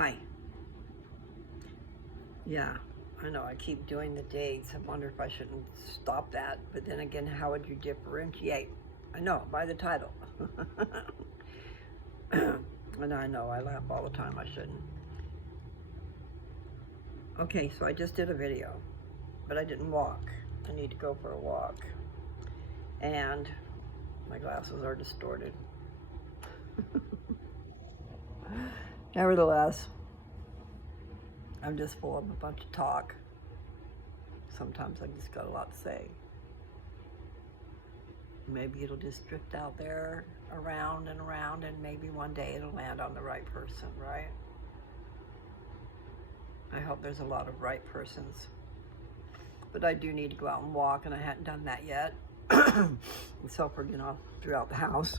Hi. Yeah, I know I keep doing the dates. I wonder if I shouldn't stop that. But then again, how would you differentiate? I know, by the title. And I know, I laugh all the time. I shouldn't. Okay, so I just did a video, but I didn't walk. I need to go for a walk. And my glasses are distorted. Nevertheless, I'm just full of a bunch of talk. Sometimes I just got a lot to say. Maybe it'll just drift out there around and around, and maybe one day it'll land on the right person, right? I hope there's a lot of right persons. But I do need to go out and walk, and I hadn't done that yet. So for, throughout the house.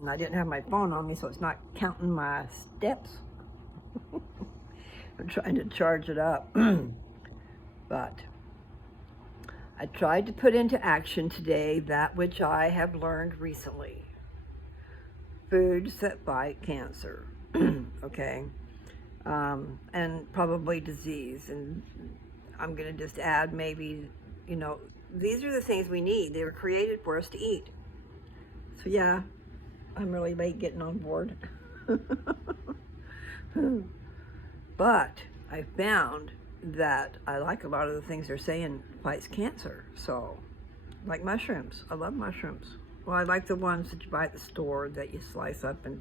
And I didn't have my phone on me, so it's not counting my steps. I'm trying to charge it up. But I tried to put into action today that which I have learned recently. Foods that fight cancer, okay? And probably disease. And I'm gonna just add maybe, these are the things we need. They were created for us to eat. So yeah, I'm really late getting on board. But I found that I like a lot of the things they're saying fights cancer. So, like mushrooms. I love mushrooms. Well, I like the ones that you buy at the store that you slice up, and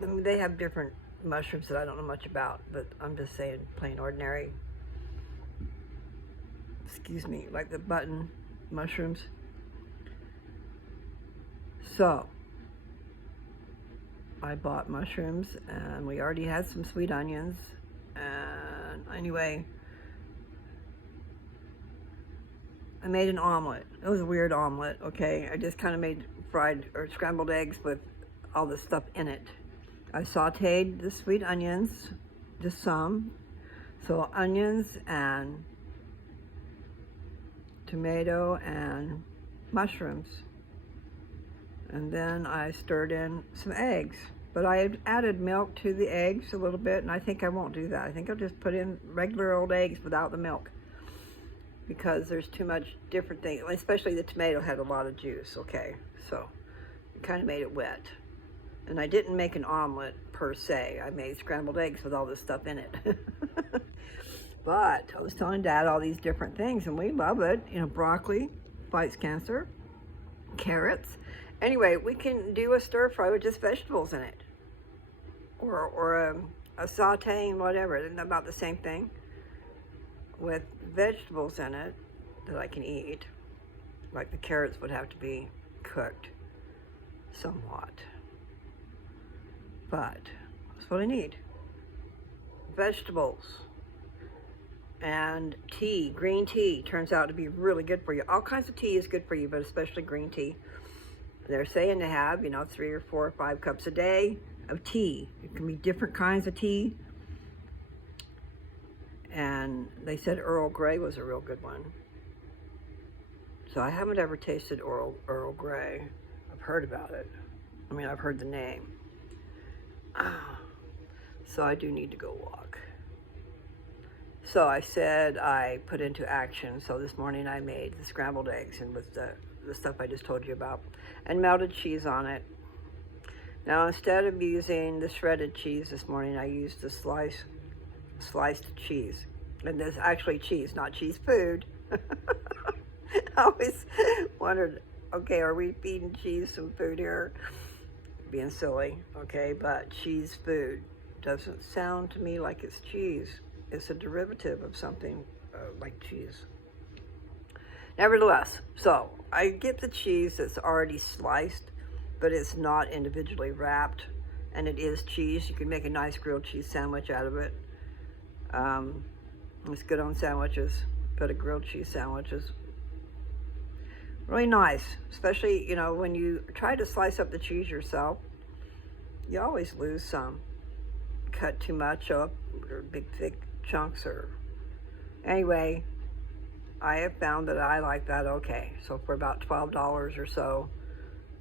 I mean, they have different mushrooms that I don't know much about, but I'm just saying plain ordinary, like the button mushrooms. So, I bought mushrooms, and we already had some sweet onions, and anyway, I made an omelet. It was a weird omelet, okay? I just kind of made fried or scrambled eggs with all the stuff in it. I sauteed the sweet onions, just some. So onions and tomato and mushrooms. And then I stirred in some eggs. But I had added milk to the eggs a little bit, and I think I won't do that. I think I'll just put in regular old eggs without the milk, because there's too much different things, especially the tomato had a lot of juice, okay? So it kind of made it wet. And I didn't make an omelet per se. I made scrambled eggs with all this stuff in it. But I was telling Dad all these different things, and we love it. Broccoli fights cancer, carrots. Anyway, we can do a stir fry with just vegetables in it, or a sauteing, whatever. It's about the same thing with vegetables in it that I can eat. Like the carrots would have to be cooked somewhat, but that's what I need. Vegetables and tea. Green tea turns out to be really good for you. All kinds of tea is good for you, but especially green tea. They're saying to have, 3 or 4 or 5 cups a day of tea. It can be different kinds of tea. And they said Earl Grey was a real good one. So I haven't ever tasted Earl Grey. I've heard about it. I've heard the name. So I do need to go walk. So I said I put into action. So this morning I made the scrambled eggs, and with the stuff I just told you about, and melted cheese on it. Now, instead of using the shredded cheese this morning, I used the sliced cheese. And this actually cheese, not cheese food. I always wondered, okay, are we feeding cheese some food here? Being silly, okay, but cheese food doesn't sound to me like it's cheese. It's a derivative of something like cheese. Nevertheless, so I get the cheese that's already sliced, but it's not individually wrapped, and it is cheese. You can make a nice grilled cheese sandwich out of it. It's good on sandwiches, but a grilled cheese sandwich is really nice, especially, when you try to slice up the cheese yourself, you always lose some. Cut too much up, or big thick chunks, or anyway, I have found that I like that okay. So for about $12 or so,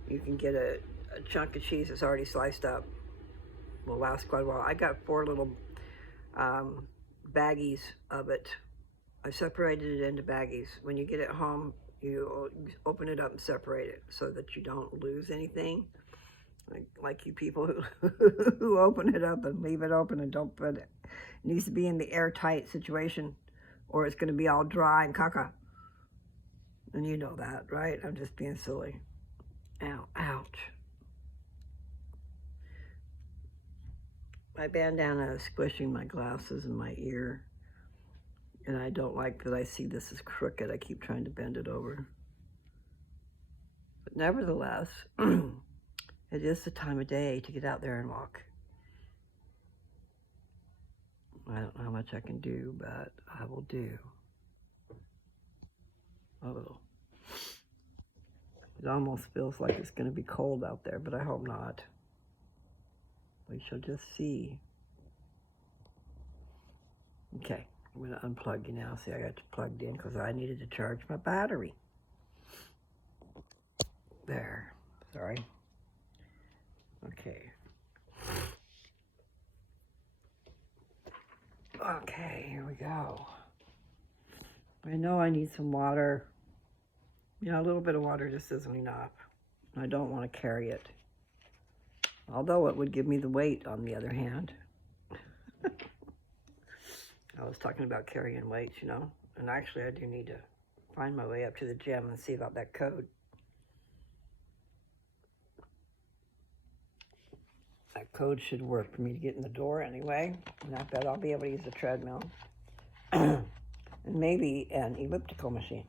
you can get a chunk of cheese that's already sliced up will last quite a while. I got 4 little baggies of it. I separated it into baggies. When you get it home, you open it up and separate it so that you don't lose anything. Like you people who open it up and leave it open and don't put it. It needs to be in the airtight situation, or it's going to be all dry and caca. And you know that, right? I'm just being silly. Ow, ouch. My bandana is squishing my glasses in my ear. And I don't like that I see this as crooked. I keep trying to bend it over. But nevertheless, it is the time of day to get out there and walk. I don't know how much I can do, but I will do. Oh. It almost feels like it's going to be cold out there, but I hope not. We shall just see. Okay, I'm going to unplug you now. See, I got you plugged in because I needed to charge my battery. There. Sorry. Okay. Okay, here we go. I know I need some water. You know, a little bit of water just isn't enough. I don't want to carry it. Although it would give me the weight, on the other hand. I was talking about carrying weights, you know. And actually, I do need to find my way up to the gym and see about that code. That code should work for me to get in the door anyway. And I bet I'll be able to use a treadmill. And maybe an elliptical machine.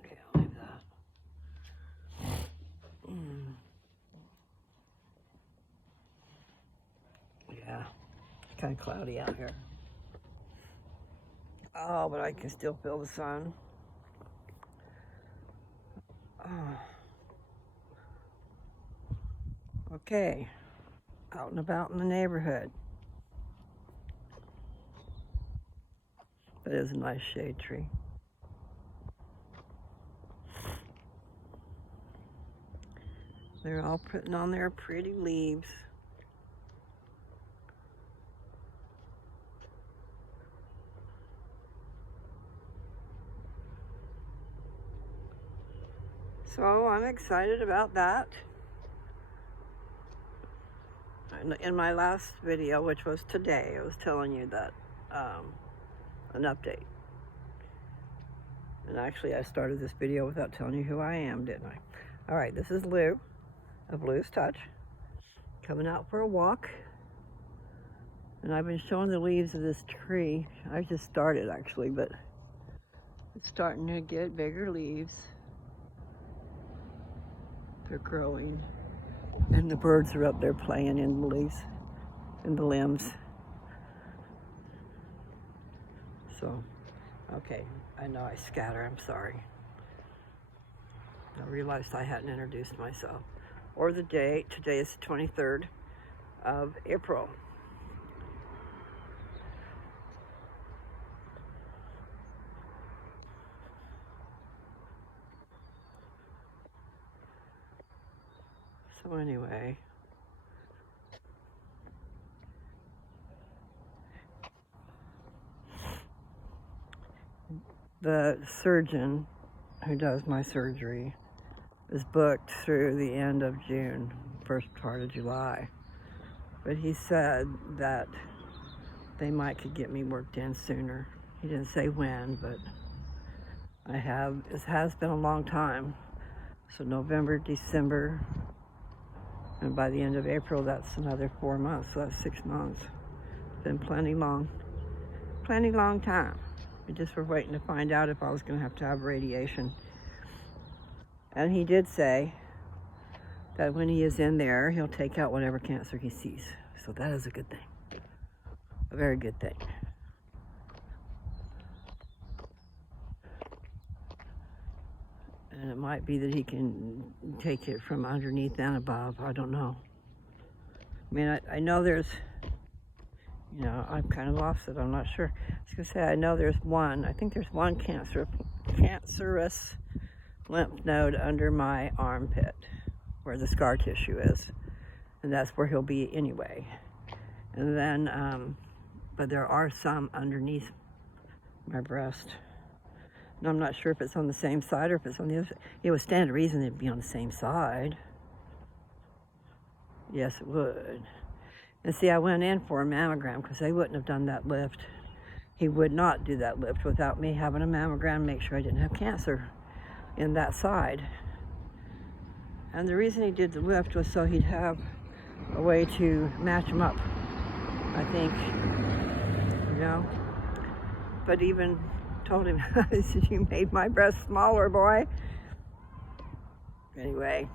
Okay, I'll leave that. Yeah, it's kind of cloudy out here. Oh, but I can still feel the sun. Oh. Okay, out and about in the neighborhood. That is a nice shade tree. They're all putting on their pretty leaves. So I'm excited about that. In my last video, which was today, I was telling you that an update. And actually, I started this video without telling you who I am, didn't I? All right, this is Lou of Lou's Touch, coming out for a walk. And I've been showing the leaves of this tree. I just started, actually, but it's starting to get bigger leaves. They're growing. And the birds are up there playing in the leaves, in the limbs. So, okay, I know I scatter, I'm sorry. I realized I hadn't introduced myself. Or the date. Today is the 23rd of April. So anyway, the surgeon who does my surgery is booked through the end of June, first part of July. But he said that they could get me worked in sooner. He didn't say when, but it has been a long time. So November, December, and by the end of April, that's another 4 months, so that's 6 months. Been plenty long time. We just were waiting to find out if I was gonna have to have radiation. And he did say that when he is in there, he'll take out whatever cancer he sees. So that is a good thing, a very good thing. And it might be that he can take it from underneath and above. I don't know. I mean, I know there's, you know, I'm kind of lost it. I'm not sure. I was going to say, I know there's one. I think there's one cancerous lymph node under my armpit where the scar tissue is. and that's where he'll be anyway. And then, but there are some underneath my breast. And I'm not sure if it's on the same side or if it's on the other side. It would stand to reason it'd be on the same side. Yes, it would. And see, I went in for a mammogram because they wouldn't have done that lift. He would not do that lift without me having a mammogram, make sure I didn't have cancer in that side. And the reason he did the lift was so he'd have a way to match him up, I think, you know. But even told him, I said, you made my breast smaller, boy. Anyway,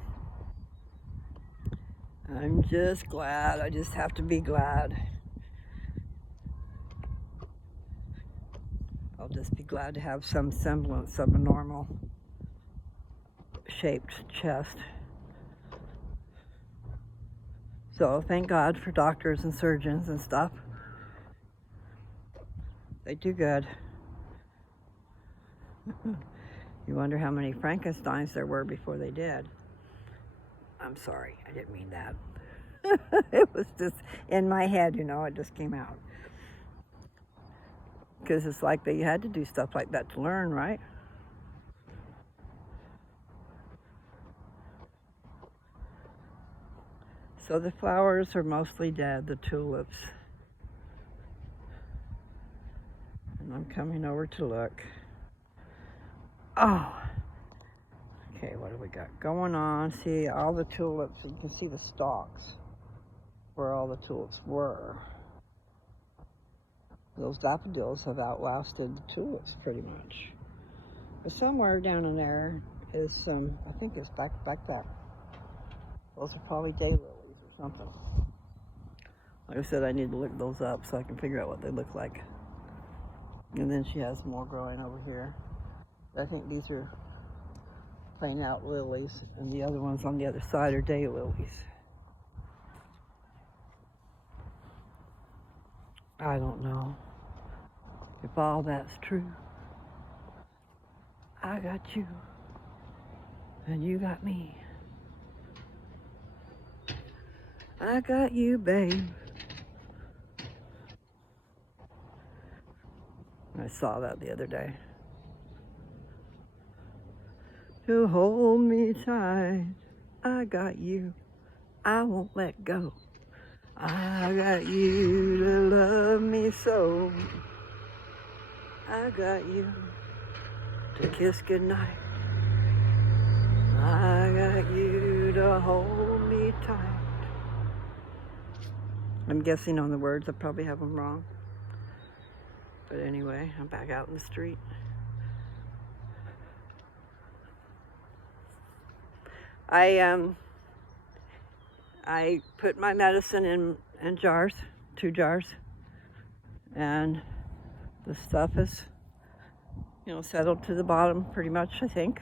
I'm just glad. I just have to be glad. I'll just be glad to have some semblance of a normal shaped chest. So thank God for doctors and surgeons and stuff. They do good. You wonder how many Frankensteins there were before they did. I'm sorry, I didn't mean that. It was just in my head, you know, it just came out. Because it's like they had to do stuff like that to learn, right? So the flowers are mostly dead, the tulips. And I'm coming over to look. Oh, okay, what do we got going on? See, all the tulips, you can see the stalks where all the tulips were. Those daffodils have outlasted the tulips pretty much. But somewhere down in there is some, I think it's back there. Those are probably daylilies or something. Like I said, I need to look those up so I can figure out what they look like. And then she has more growing over here. I think these are plain out lilies, and the other ones on the other side are daylilies. I don't know if all that's true. I got you, and you got me. I got you, babe. I saw that the other day. To hold me tight, I got you. I won't let go. I got you to love me so. I got you to kiss goodnight. I got you to hold me tight. I'm guessing on the words, I probably have them wrong. But anyway, I'm back out in the street. I put my medicine in jars, 2 jars, and the stuff is, you know, settled to the bottom pretty much, I think.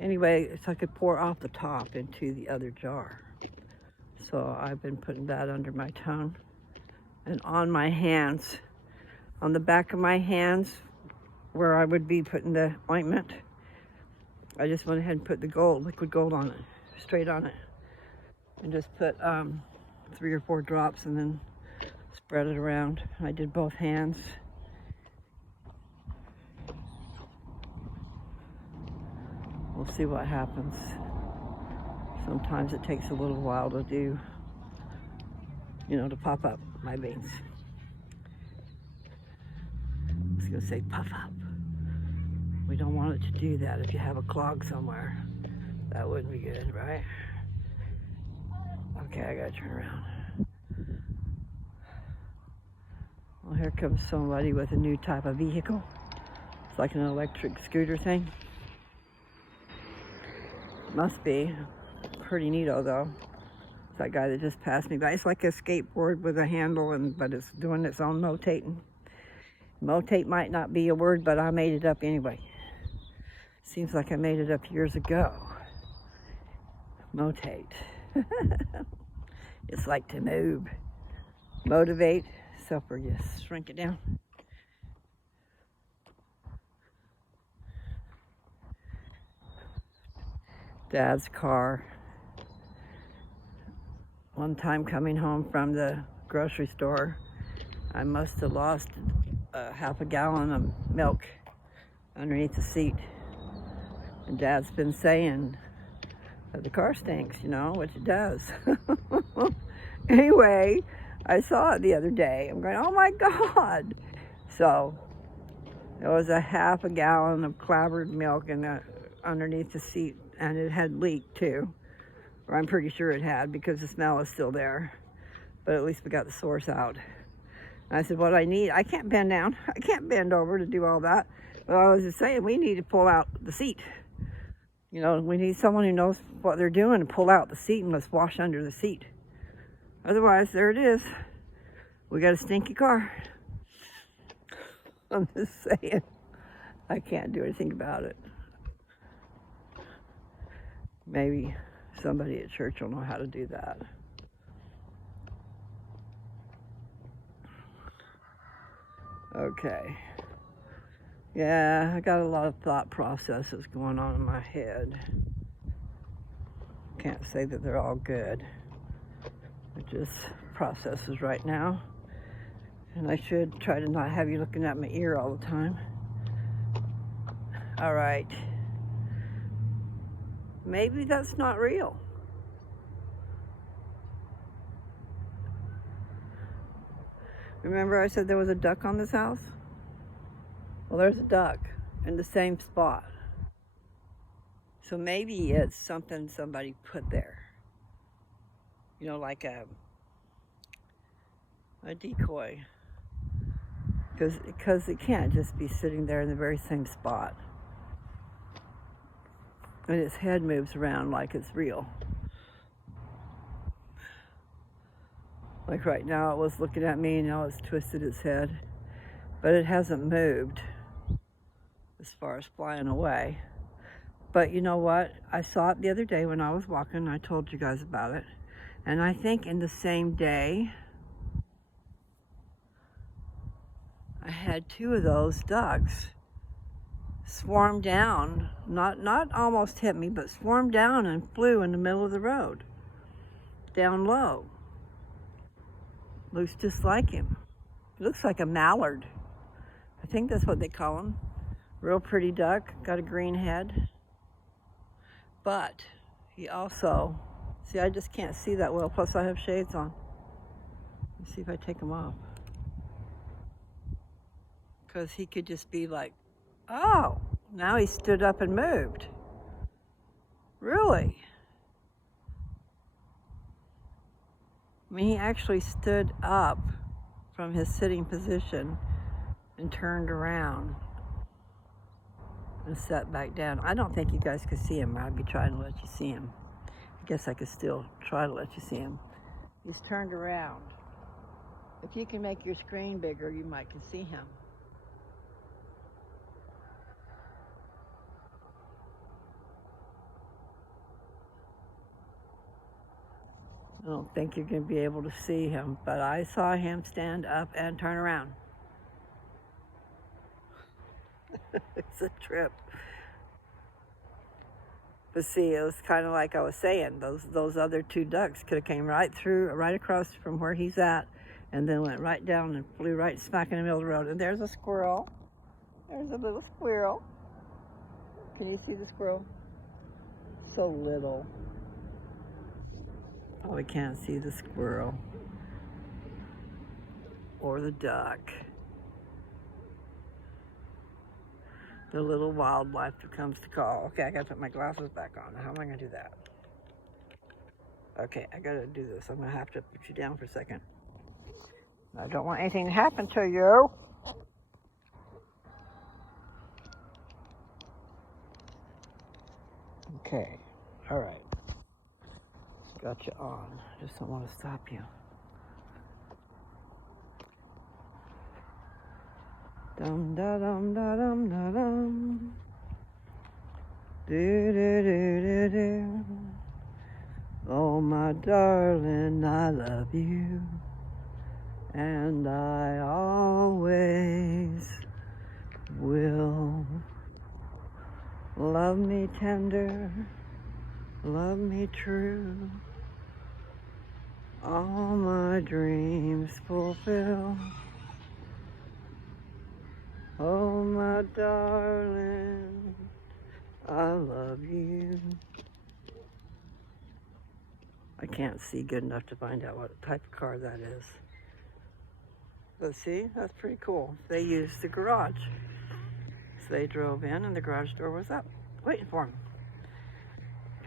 Anyway, so I could pour off the top into the other jar. So I've been putting that under my tongue and on my hands, on the back of my hands where I would be putting the ointment. I just went ahead and put the liquid gold on it, straight on it. And just put 3 or 4 drops and then spread it around. I did both hands. We'll see what happens. Sometimes it takes a little while to do, you know, to pop up my veins. I was gonna say puff up. We don't want it to do that if you have a clog somewhere. That wouldn't be good, right? Okay, I gotta turn around. Well, here comes somebody with a new type of vehicle. It's like an electric scooter thing. Must be. Pretty neato though. It's that guy that just passed me by. It's like a skateboard with a handle, but it's doing its own motating. Motate might not be a word, but I made it up anyway. Seems like I made it up years ago. Motate. It's like to move. Motivate. So for you shrink it down. Dad's car. One time coming home from the grocery store, I must have lost half a gallon of milk underneath the seat. And Dad's been saying that the car stinks, you know, which it does. Anyway, I saw it the other day. I'm going, oh my God. So there was a half a gallon of clabbered milk underneath the seat, and it had leaked too. Or I'm pretty sure it had, because the smell is still there. But at least we got the source out. And I said, what I need, I can't bend down. I can't bend over to do all that. But I was just saying, we need to pull out the seat. You know, we need someone who knows what they're doing to pull out the seat and let's wash under the seat. Otherwise, there it is. We got a stinky car. I'm just saying, I can't do anything about it. Maybe somebody at church will know how to do that. Okay. Yeah, I got a lot of thought processes going on in my head. Can't say that they're all good. They're just processes right now. And I should try to not have you looking at my ear all the time. All right. Maybe that's not real. Remember I said there was a duck on this house? Well, there's a duck in the same spot. So maybe it's something somebody put there. You know, like a decoy. Because it can't just be sitting there in the very same spot. And its head moves around like it's real. Like right now it was looking at me and now it's twisted its head. But it hasn't moved as far as flying away. But you know what? I saw it the other day when I was walking. I told you guys about it. And I think in the same day, I had two of those ducks swarm down, not almost hit me, but swarmed down and flew in the middle of the road, down low. Looks just like him. It looks like a mallard. I think that's what they call him. Real pretty duck, got a green head. But he also, see, I just can't see that well, plus I have shades on. Let's see if I take them off. Because he could just be like, oh, now he stood up and moved. Really? I mean, he actually stood up from his sitting position and turned around and sat back down. I don't think you guys could see him. I'd be trying to let you see him. I guess I could still try to let you see him. He's turned around. If you can make your screen bigger, you might can see him. I don't think you're going to be able to see him, but I saw him stand up and turn around. It's a trip. But see, it was kind of like I was saying, those other two ducks could have came right across from where he's at, and then went right down and flew right smack in the middle of the road. And there's a squirrel. There's a little squirrel. Can you see the squirrel? So little. Oh, we can't see the squirrel or the duck. The little wildlife that comes to call. Okay, I gotta put my glasses back on. How am I gonna do that? Okay, I gotta do this. I'm gonna have to put you down for a second. I don't want anything to happen to you. Okay, all right. Got you on. Just don't want to stop you. Dum da dum da dum da dum. Do do do do do. Oh my darling, I love you, and I always will. Love me tender, love me true. all my dreams fulfill. Oh, my darling, I love you. I can't see good enough to find out what type of car that is. But see, that's pretty cool. They used the garage. So they drove in and the garage door was up, waiting for them.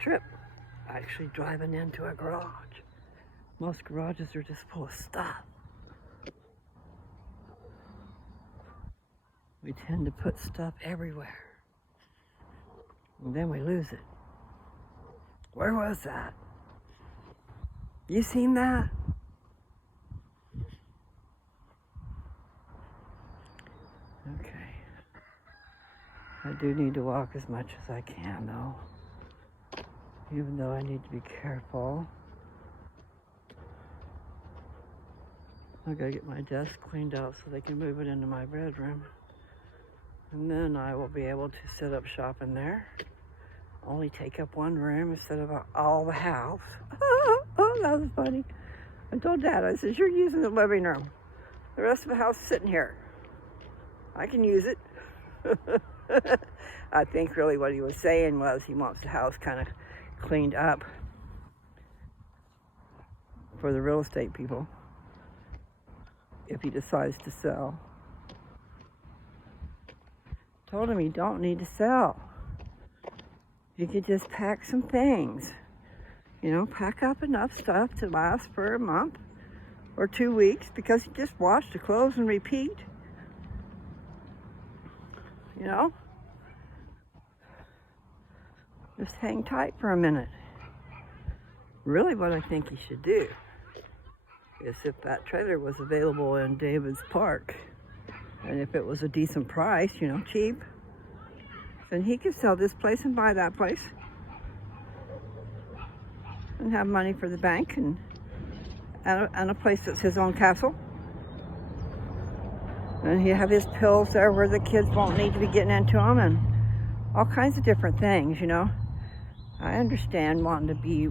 Trip, actually driving into a garage. Most garages are just full of stuff. We tend to put stuff everywhere. And then we lose it. Where was that? You seen that? Okay. I do need to walk as much as I can though. Even though I need to be careful. I gotta get my desk cleaned out so they can move it into my bedroom. And then I will be able to set up shop in there. Only take up one room instead of all the house. Oh, that was funny. I told Dad, I said, you're using the living room. The rest of the house is sitting here. I can use it. I think really what he was saying was he wants the house kind of cleaned up for the real estate people if he decides to sell. Told him he don't need to sell. You could just pack some things. You know, pack up enough stuff to last for a month or 2 weeks because you just wash the clothes and repeat. You know? Just hang tight for a minute. Really what I think you should do is if that trailer was available in David's Park, and if it was a decent price, you know, cheap, then he could sell this place and buy that place and have money for the bank and a place that's his own castle. And he'd have his pills there where the kids won't need to be getting into them and all kinds of different things, you know. I understand wanting to be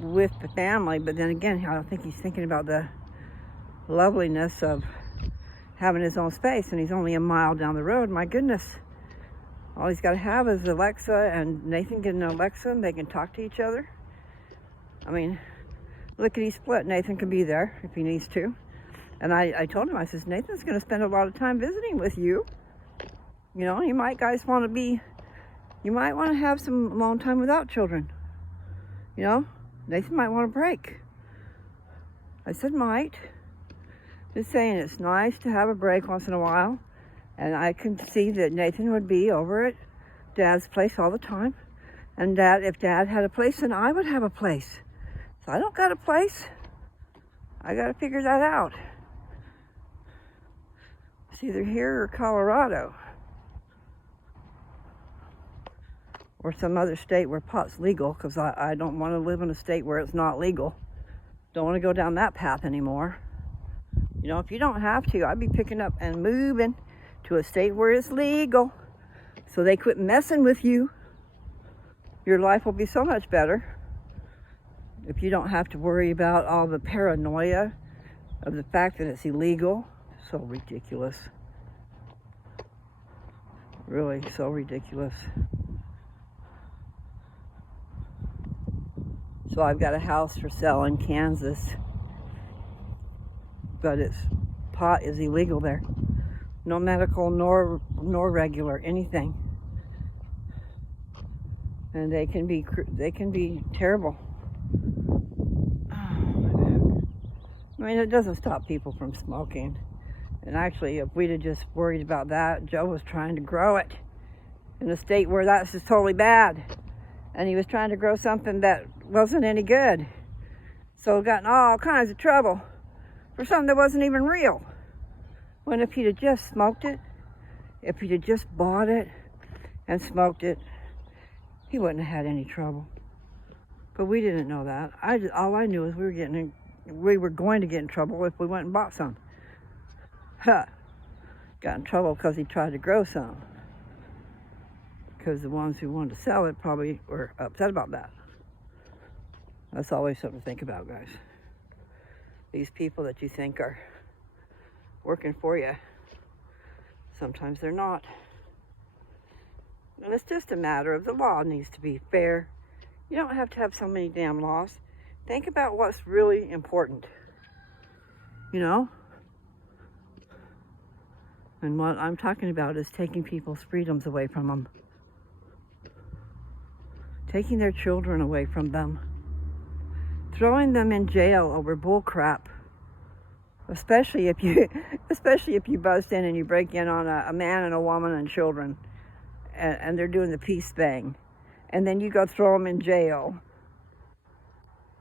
with the family, but then again, I don't think he's thinking about the loveliness of having his own space, and he's only a mile down the road. My goodness. All he's got to have is Alexa and Nathan get an Alexa and they can talk to each other. I mean, lickety split, Nathan can be there if he needs to. And I told him, I says, Nathan's going to spend a lot of time visiting with you. You know, you might guys want to be, you might want to have some alone time without children. You know, Nathan might want a break. I said might. Just saying it's nice to have a break once in a while. And I can see that Nathan would be over at Dad's place all the time. And that if Dad had a place, then I would have a place. So I don't got a place. I got to figure that out. It's either here or Colorado. Or some other state where pot's legal, because I don't want to live in a state where it's not legal. Don't want to go down that path anymore. You know, if you don't have to, I'd be picking up and moving to a state where it's legal so they quit messing with you. Your life will be so much better if you don't have to worry about all the paranoia of the fact that it's illegal. So ridiculous. Really, so ridiculous. So I've got a house for sale in Kansas, but pot is illegal there. No medical nor regular, anything. And they can be terrible. I mean, it doesn't stop people from smoking. And actually, if we'd have just worried about that, Joe was trying to grow it in a state where that's just totally bad. And he was trying to grow something that wasn't any good. So got in all kinds of trouble for something that wasn't even real. When if he'd have just smoked it, if he'd have just bought it and smoked it, he wouldn't have had any trouble. But we didn't know that. All I knew is we were going to get in trouble if we went and bought some. Got in trouble because he tried to grow some. Because the ones who wanted to sell it probably were upset about that. That's always something to think about, guys. These people that you think are working for you, sometimes they're not. And it's just a matter of the law needs to be fair. You don't have to have so many damn laws. Think about what's really important, you know? And what I'm talking about is taking people's freedoms away from them. Taking their children away from them. Throwing them in jail over bull crap. Especially if you bust in and you break in on a man and a woman and children. And they're doing the peace thing. And then you go throw them in jail.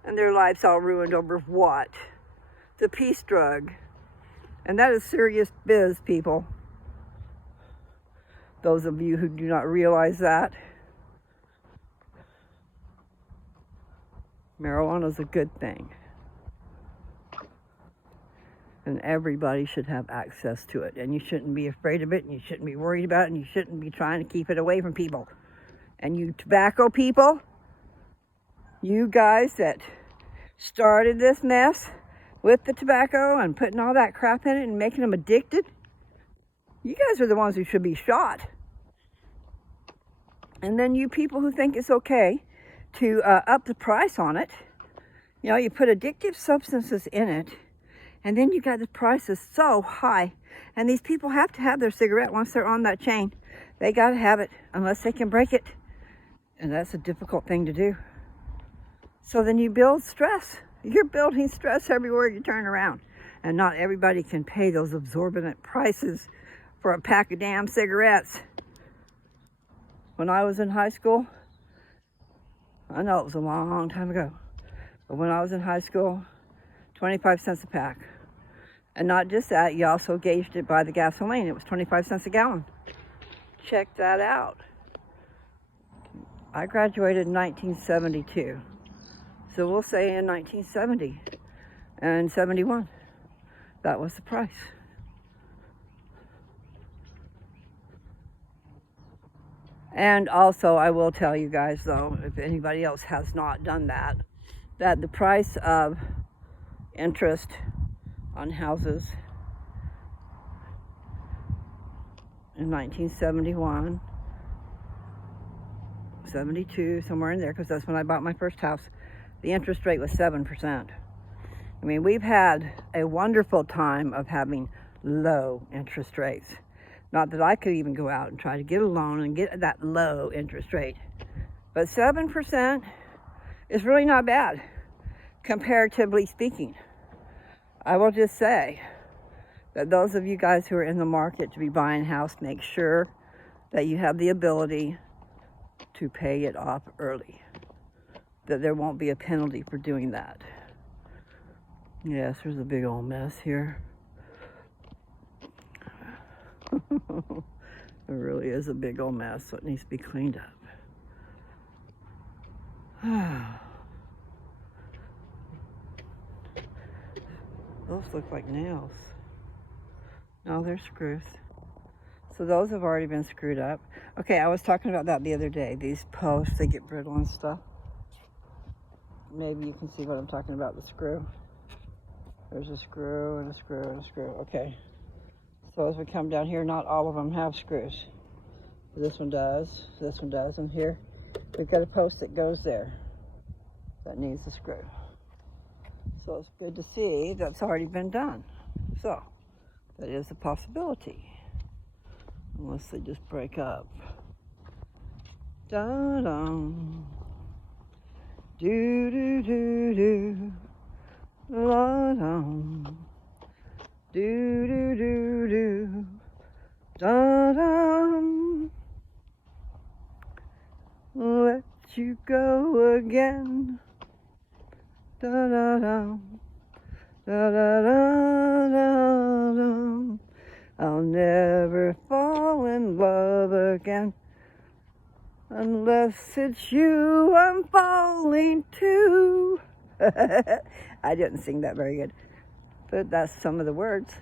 And their lives all ruined over what? The peace drug. And that is serious biz, people. Those of you who do not realize that. Marijuana is a good thing. And everybody should have access to it. And you shouldn't be afraid of it, and you shouldn't be worried about it, and you shouldn't be trying to keep it away from people. And you tobacco people, you guys that started this mess with the tobacco and putting all that crap in it and making them addicted, you guys are the ones who should be shot. And then you people who think it's okay to up the price on it, you know, you put addictive substances in it, and then you got the prices so high. And these people have to have their cigarette once they're on that chain. They got to have it unless they can break it. And that's a difficult thing to do. So then you build stress. You're building stress everywhere you turn around. And not everybody can pay those exorbitant prices for a pack of damn cigarettes. When I was in high school, I know it was a long time ago, but when I was in high school, 25 cents a pack. And not just that, you also gauged it by the gasoline. It was 25 cents a gallon. Check that out. I graduated in 1972. So we'll say in 1970 and 71, that was the price. And also, I will tell you guys, though, if anybody else has not done that, that the price of interest on houses in 1971, 72, somewhere in there, because that's when I bought my first house, the interest rate was 7%. I mean, we've had a wonderful time of having low interest rates. Not that I could even go out and try to get a loan and get that low interest rate. But 7% is really not bad, comparatively speaking. I will just say that those of you guys who are in the market to be buying a house, make sure that you have the ability to pay it off early. That there won't be a penalty for doing that. Yes, there's a big old mess here. There really is a big old mess, so it needs to be cleaned up. Those look like nails. No, they're screws. So those have already been screwed up. Okay, I was talking about that the other day. These posts, they get brittle and stuff. Maybe you can see what I'm talking about, the screw. There's a screw and a screw and a screw. Okay. So as we come down here, not all of them have screws. This one does, and here we've got a post that goes there that needs a screw. So it's good to see that's already been done. So that is a possibility, unless they just break up. Da-dum. Do-do-do-do. La-dum. Do-do-do-do. Da-dum. Let you go again. Da-da-dum. Da-da-da-da-dum. I'll never fall in love again. Unless it's you I'm falling to. I didn't sing that very good, but that's some of the words.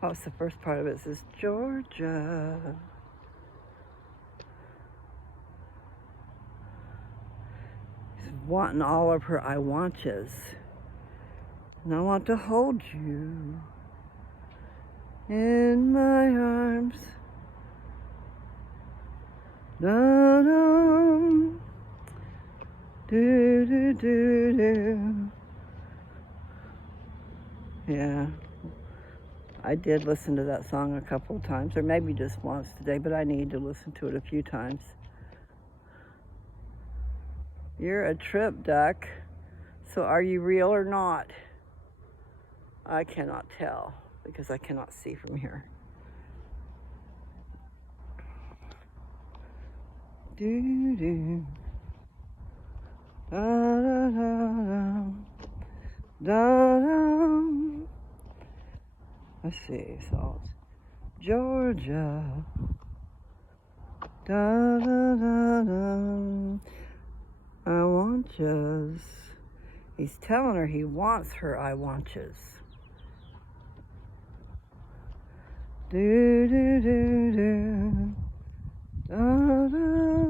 What's the first part of it? It says Georgia. It's wanting all of her I wantches. And I want to hold you in my arms. Da-dum, do-do-do-do. Yeah, I did listen to that song a couple of times, or maybe just once today, but I need to listen to it a few times. You're a trip duck, so are you real or not? I cannot tell because I cannot see from here. Do-do. Da-da-da-da. Da-da. Let's see, so it's Georgia. Da-da-da-da. I wantches. He's telling her he wants her I wantches. Do-do-do-do. Da-da.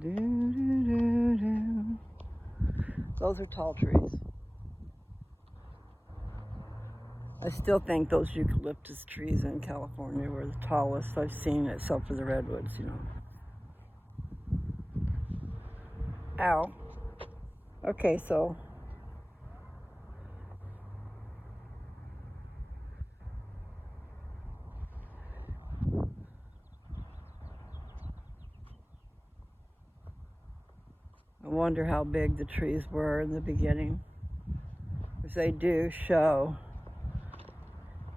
Do-do-do-do. Those are tall trees. I still think those eucalyptus trees in California were the tallest I've seen, except for the redwoods, you know. Ow. Okay, so I wonder how big the trees were in the beginning, because they do show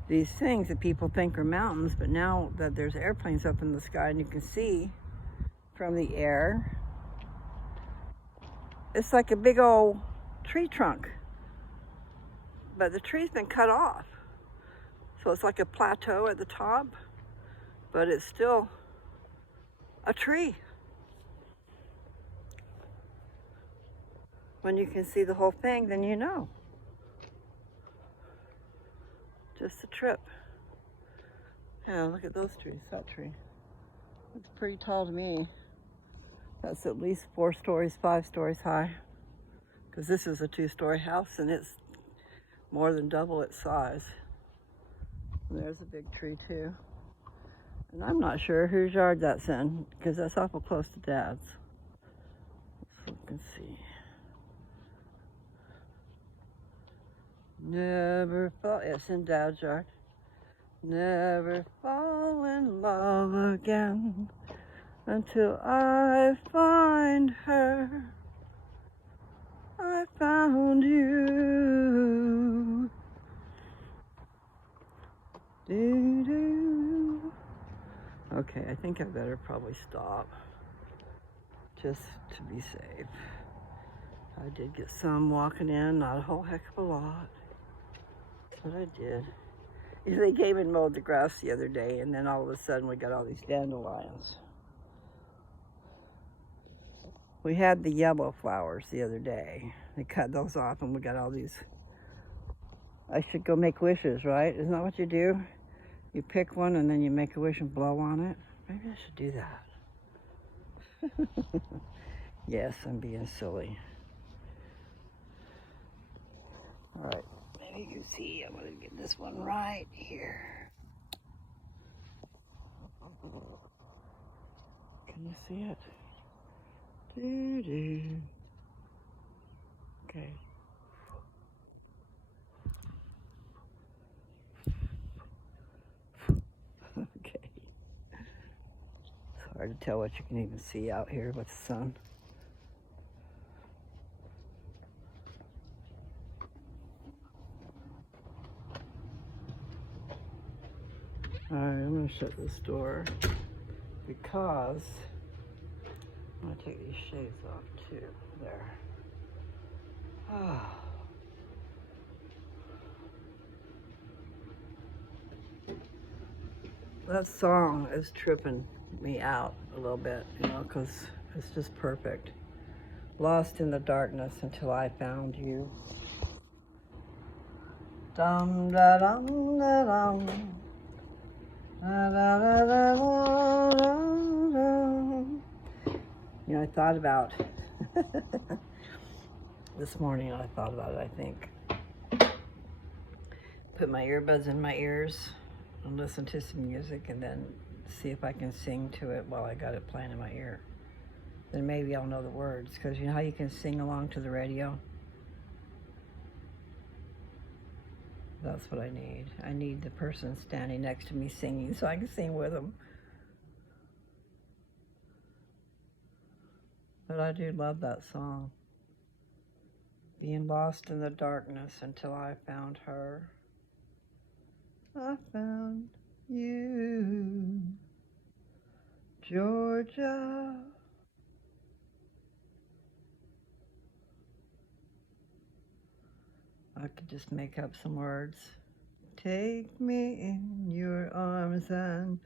these things that people think are mountains, but now that there's airplanes up in the sky and you can see from the air, it's like a big old tree trunk, but the tree's been cut off, so it's like a plateau at the top, but it's still a tree. When you can see the whole thing, then you know. Just a trip. Yeah, look at those trees. That tree looks pretty tall to me. That's at least 4 stories, 5 stories high. Because this is a 2-story house and it's more than double its size. And there's a big tree too. And I'm not sure whose yard that's in, because that's awful close to Dad's. Let's look and see. Never fall, it's in Dad's yard. Never fall in love again until I find her. I found you. Do-do. Okay, I think I better probably stop just to be safe. I did get some walking in, not a whole heck of a lot. But I did. They came and mowed the grass the other day, and then all of a sudden we got all these dandelions. We had the yellow flowers the other day. They cut those off and we got all these. I should go make wishes, right? Isn't that what you do? You pick one and then you make a wish and blow on it. Maybe I should do that. Yes, I'm being silly. All right. You can see, I'm going to get this one right here. Can you see it? Doo-doo. Okay. Okay. It's hard to tell what you can even see out here with the sun. Alright, I'm going to shut this door because I'm going to take these shades off too. There. Ah. That song is tripping me out a little bit, you know, because it's just perfect. Lost in the darkness until I found you. Dum da dum da dum. I thought about this morning. I thought about it. I think put my earbuds in my ears and listen to some music, and then see if I can sing to it while I got it playing in my ear. Then maybe I'll know the words, because you know how you can sing along to the radio? That's what I need. I need the person standing next to me singing so I can sing with them. But I do love that song. Being lost in the darkness until I found her. I found you, Georgia. I could just make up some words. Take me in your arms and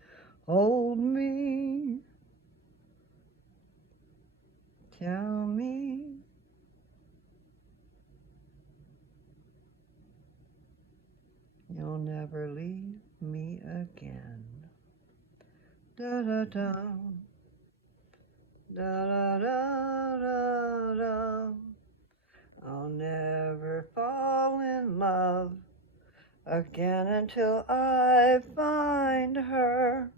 hold me. Tell me you'll never leave me again. Da da da. Da da da da da. I'll never fall in love again until I find her.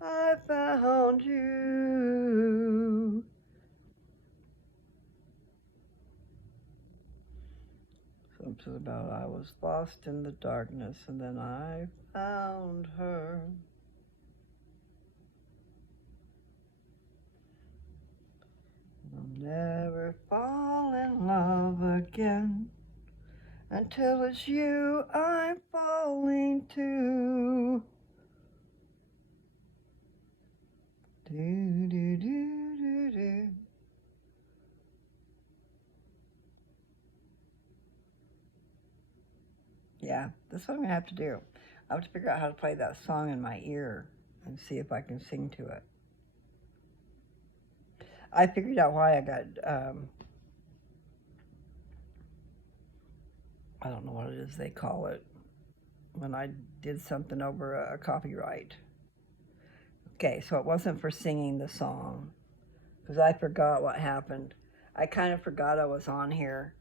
I found you. Something about I was lost in the darkness and then I found her. I'll never fall in love again until it's you I'm falling to. Do, do, do, do, do. Yeah, that's what I'm gonna have to do. I have to figure out how to play that song in my ear and see if I can sing to it. I figured out why I got, I don't know what it is they call it, when I did something over a copyright. Okay, so it wasn't for singing the song, because I forgot what happened. I kind of forgot I was on here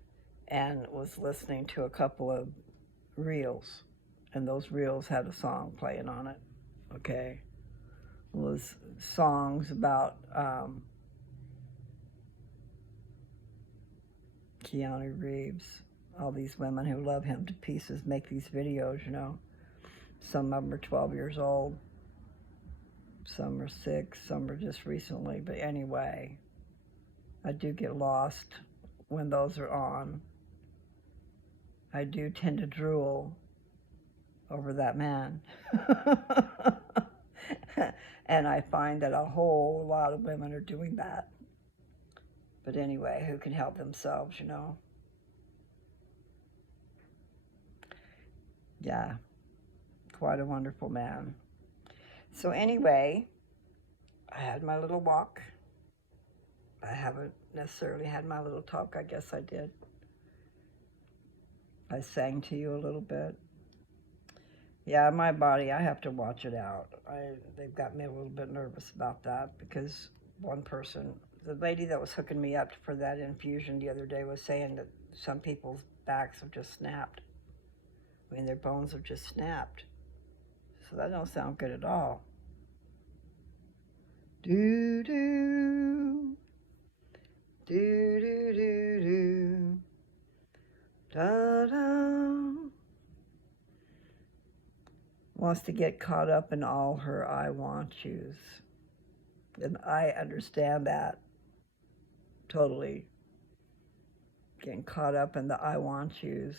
and was listening to a couple of reels, and those reels had a song playing on it, okay? It was songs about Keanu Reeves. All these women who love him to pieces make these videos, you know. Some of them are 12 years old, some are 6, some are just recently, but anyway, I do get lost when those are on. I do tend to drool over that man. And I find that a whole lot of women are doing that. But anyway, who can help themselves, you know? Yeah, quite a wonderful man. So anyway, I had my little walk. I haven't necessarily had my little talk. I guess I did. I sang to you a little bit. Yeah, my body, I have to watch it out. They've got me a little bit nervous about that because one person, the lady that was hooking me up for that infusion the other day, was saying that some people's backs have just snapped. I mean, their bones have just snapped. So that don't sound good at all. Do do do do do do da da. Wants to get caught up in all her I want yous. And I understand that totally. Getting caught up in the I want yous.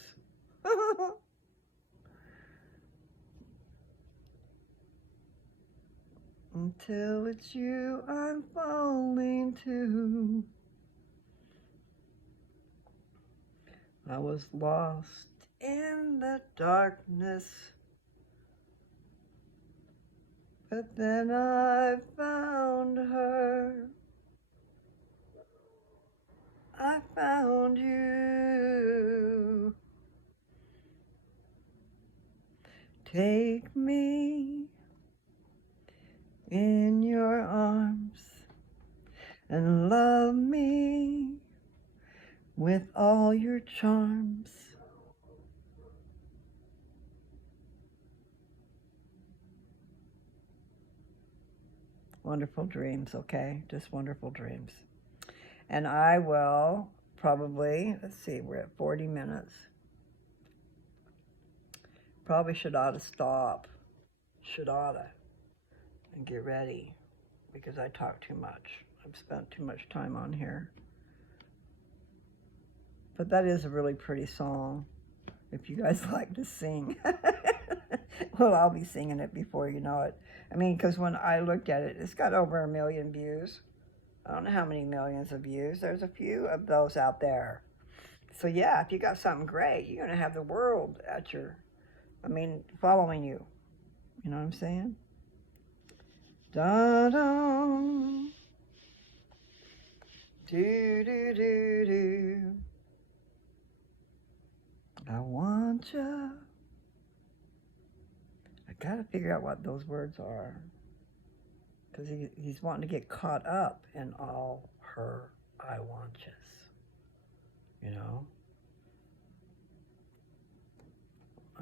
Until it's you I'm falling to. I was lost in the darkness, but then I found her. I found you. Take me in your arms and love me with all your charms. Wonderful dreams, okay? Just wonderful dreams. And I will probably, let's see, we're at 40 minutes. Probably should ought to stop. Should oughta. And get ready because I talk too much. I've spent too much time on here. But that is a really pretty song if you guys like to sing. Well, I'll be singing it before you know it. I mean, because when I looked at it, it's got over 1 million views. I don't know how many millions of views. There's a few of those out there. So yeah, if you got something great, you're going to have the world at your, following you. You know what I'm saying? Da-da. Do-do-do-do. I want you. I gotta figure out what those words are. Because he's wanting to get caught up in all her I want yous. You know?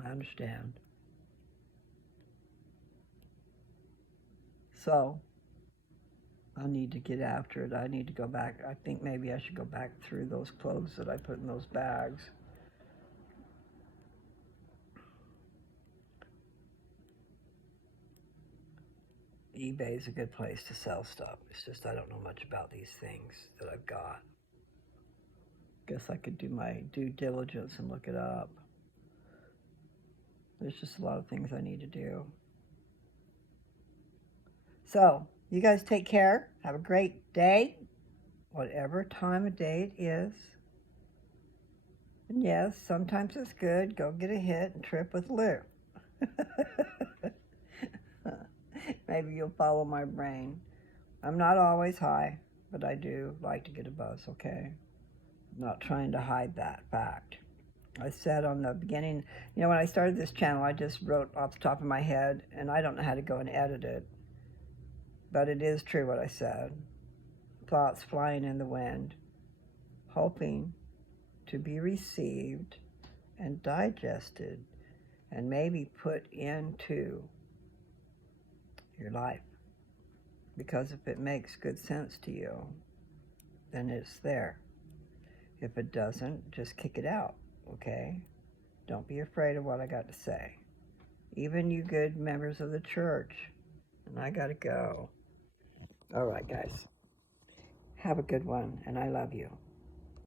I understand. So, I need to get after it. I need to go back. I think maybe I should go back through those clothes that I put in those bags. eBay is a good place to sell stuff. It's just I don't know much about these things that I've got. Guess I could do my due diligence and look it up. There's just a lot of things I need to do. So, you guys take care. Have a great day, whatever time of day it is. And yes, sometimes it's good. Go get a hit and trip with Lou. Maybe you'll follow my brain. I'm not always high, but I do like to get a buzz, okay? I'm not trying to hide that fact. I said on the beginning, when I started this channel, I just wrote off the top of my head, and I don't know how to go and edit it. But it is true what I said. Thoughts flying in the wind, hoping to be received and digested and maybe put into your life. Because if it makes good sense to you, then it's there. If it doesn't, just kick it out, okay? Don't be afraid of what I got to say. Even you good members of the church. And I gotta go. All right, guys. Have a good one, and I love you.